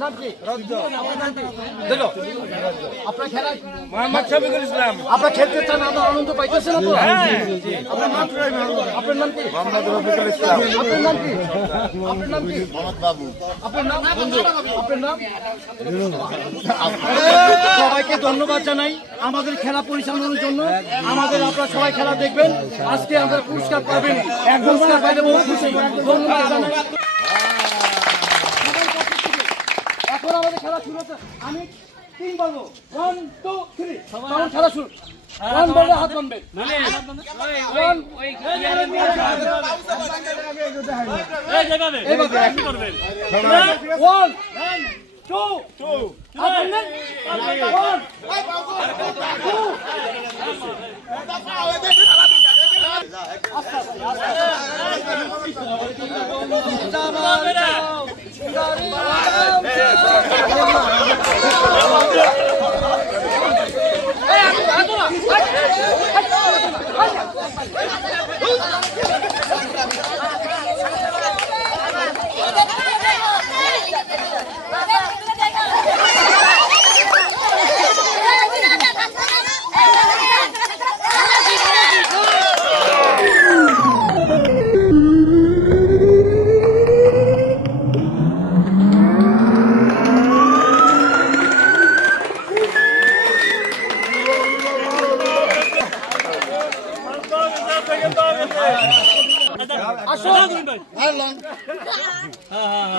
নাম কি? আপনার খেলা মোহাম্মদ শফিকুল ইসলাম। আপনার খেলতে চান, আপনার আনন্দ পাইতেছেন তো? আপনার নাম কি? আপনার নাম কি? মোহাম্মদ রফিকুল ইসলাম। আপনার নাম কি? আপনার নাম কি? মোহাম্মদ বাবু। আপনার নাম? আপনার নাম? সবাইকে ধন্যবাদ জানাই আমাদের খেলা পরিচালনার জন্য। আমাদের আপনারা সবাই খেলা দেখবেন। আজকে আমরা পুরস্কার পাবেন, এক পুরস্কার পাইলে বহু খুশি। ধন্যবাদ জানাই। এখন আমাদের খেলা শুরু হচ্ছে। আমি 3 বলবো, 1 2 3, তখন খেলা শুরু। 1 বললে হাত বাঁধবে।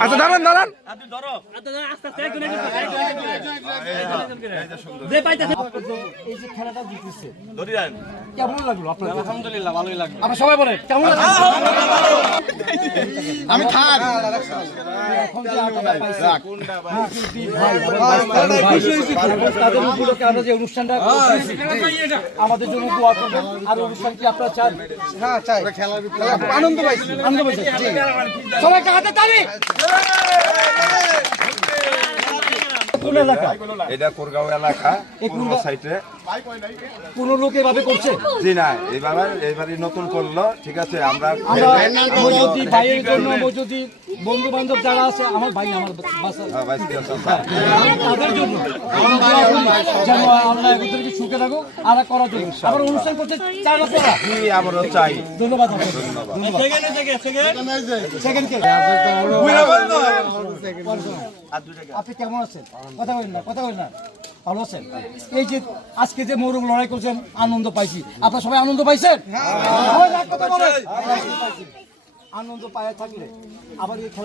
আচ্ছা দাঁড়ান দাঁড়ান। এই যে খেলাটা জিতেছে কেমন লাগলো আপনার? আলহামদুলিল্লাহ ভালোই লাগলো। আপনারা সবাই বলেন কেমন লাগলো? আমি থাক এখন যে আপনারা পাইছেন তাদের উপলক্ষে আমরা যে অনুষ্ঠানটা করছি, আমাদের জন্য দোয়া করবেন। আর অনুষ্ঠান কি আপনারা চান? হ্যাঁ চাই। খেলার আনন্দ পাইছি। আনন্দ পাইছেন? সবাই একটা হাতে তালি। কোন এলাকা এটা কোরগাঁও এলাকা, পূর্ব সাইডে। কোন লোক এভাবে করছে? জি না, এবারে নতুন করলো। ঠিক আছে, আমরা মজুদি ভাইয়ের জন্য, মজুদি বন্ধু বান্ধব যারা আছে, আমার ভাই, আমার বাসা, তাদের জন্য যেন আল্লাহ এদেরকে সুখে থাকুক আর করার জন্য আবার অনুষ্ঠান করতে চান আপনারা? আমরা চাই। ধন্যবাদ। আপনি কেমন আছেন? কথা বলেন না, কথা বলেন না। ভালো আছেন? এই যে আজকে যে মৌরব লড়াই করছেন, আনন্দ পাইছি। আপনারা সবাই আনন্দ পাইছেন? আনন্দ পায়ে থাকলে আবার এই খেলা